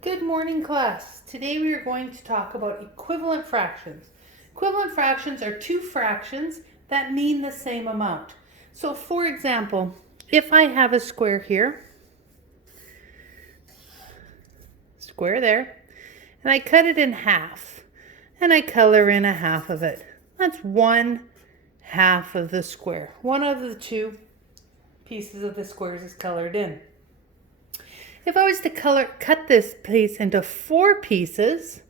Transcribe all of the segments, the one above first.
Good morning, class. Today we are going to talk about equivalent fractions. Equivalent fractions are two fractions that mean the same amount. So for example, if I have a square here, square there, and I cut it in half, and I color in a half of it. That's 1/2 of the square. One of the two pieces of the squares is colored in. If I was to cut this piece into 4 pieces,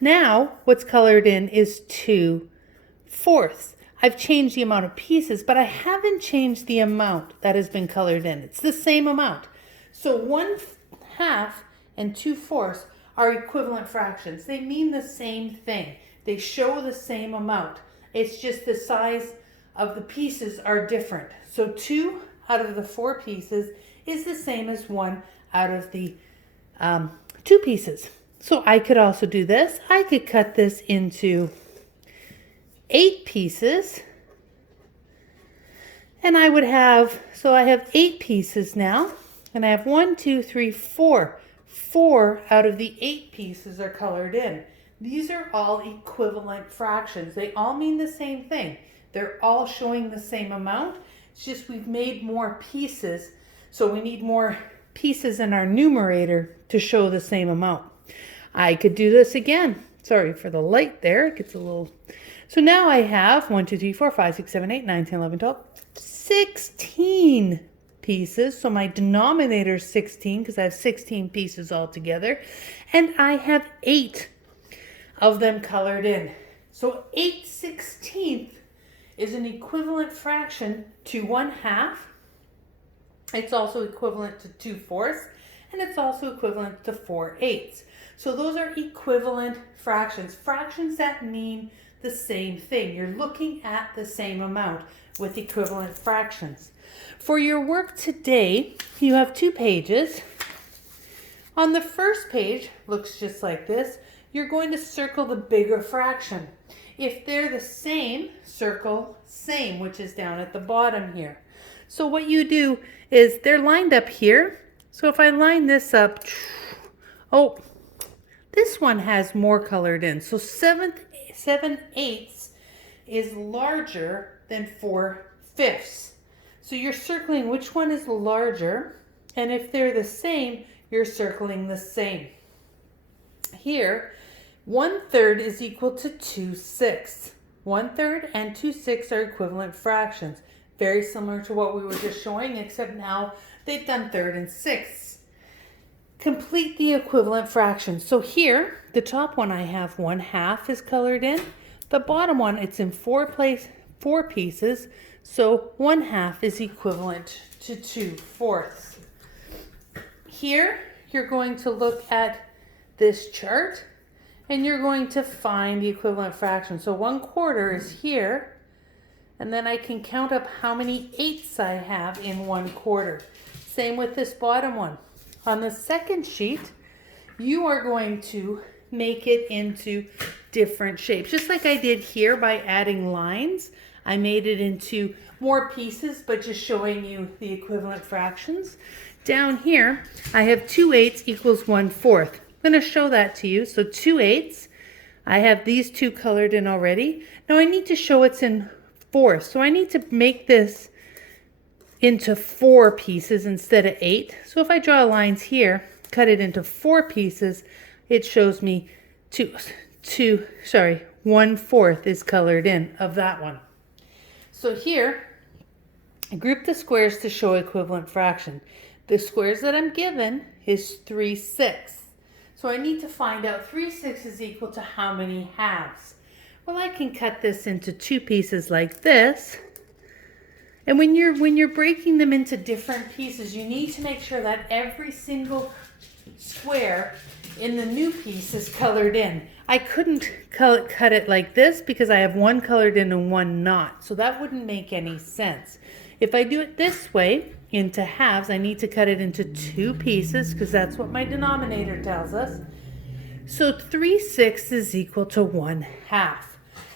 now what's colored in is 2/4. I've changed the amount of pieces, but I haven't changed the amount that has been colored in. It's the same amount. So 1/2 and 2/4 are equivalent fractions. They mean the same thing. They show the same amount. It's just the size of the pieces are different. So 2 out of the 4 pieces is the same as 1 out of the 2 pieces. So I could also do this. I could cut this into 8 pieces. And I would have, so I have 8 pieces now. And I have 1, 2, 3, 4. 4 out of the 8 pieces are colored in. These are all equivalent fractions. They all mean the same thing. They're all showing the same amount. It's just we've made more pieces. So we need more pieces in our numerator to show the same amount. I could do this again. Sorry for the light there. It gets a little... So now I have 1, 2, 3, 4, 5, 6, 7, 8, 9, 10, 11, 12, 16 pieces. So my denominator is 16 because I have 16 pieces altogether. And I have 8 of them colored in. So 8/16 is an equivalent fraction to 1/2. It's also equivalent to 2/4, and it's also equivalent to 4/8. So those are equivalent fractions, fractions that mean the same thing. You're looking at the same amount with equivalent fractions. For your work today, you have 2 pages. On the first page, looks just like this, you're going to circle the bigger fraction. If they're the same, circle same, which is down at the bottom here. So what you do is they're lined up here. So if I line this up, oh, this one has more colored in. So 7/8 is larger than 4/5. So you're circling which one is larger. And if they're the same, you're circling the same. Here, 1/3 is equal to 2/6. 1/3 and 2/6 are equivalent fractions. Very similar to what we were just showing, except now they've done 1/3 and 1/6. Complete the equivalent fractions. So here, the top one I have 1/2 is colored in. The bottom one, it's in 4 pieces. So 1/2 is equivalent to 2/4. Here, you're going to look at this chart and you're going to find the equivalent fraction. So 1/4 is here. And then I can count up how many 8ths I have in 1/4. Same with this bottom one. On the second sheet, you are going to make it into different shapes. Just like I did here by adding lines. I made it into more pieces, but just showing you the equivalent fractions. Down here, I have 2/8 equals 1/4. I'm going to show that to you. So 2/8, I have these 2 colored in already. Now I need to show it's in 4. So I need to make this into 4 pieces instead of 8. So if I draw lines here, cut it into 4 pieces, it shows me 1/4 is colored in of that one. So here, I group the squares to show equivalent fraction. The squares that I'm given is 3/6. So I need to find out 3/6 is equal to how many halves. Well, I can cut this into 2 pieces like this. And when you're breaking them into different pieces, you need to make sure that every single square in the new piece is colored in. I couldn't cut it like this because I have one colored in and one not. So that wouldn't make any sense. If I do it this way, into halves, I need to cut it into 2 pieces because that's what my denominator tells us. So 3/6 is equal to 1/2.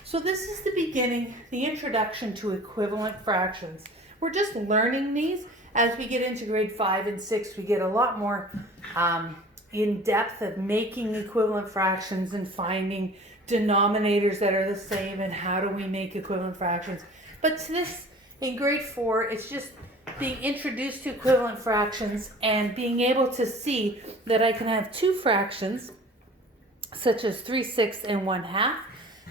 So this is the beginning, the introduction to equivalent fractions. we're just learning these. As we get into grade 5 and 6, we get a lot more in depth of making equivalent fractions and finding denominators that are the same and how do we make equivalent fractions. But to this, in grade 4, it's just being introduced to equivalent fractions and being able to see that I can have two fractions, such as 3/6 and 1/2,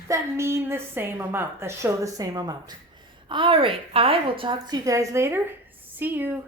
that mean the same amount, that show the same amount. All right, I will talk to you guys later. See you.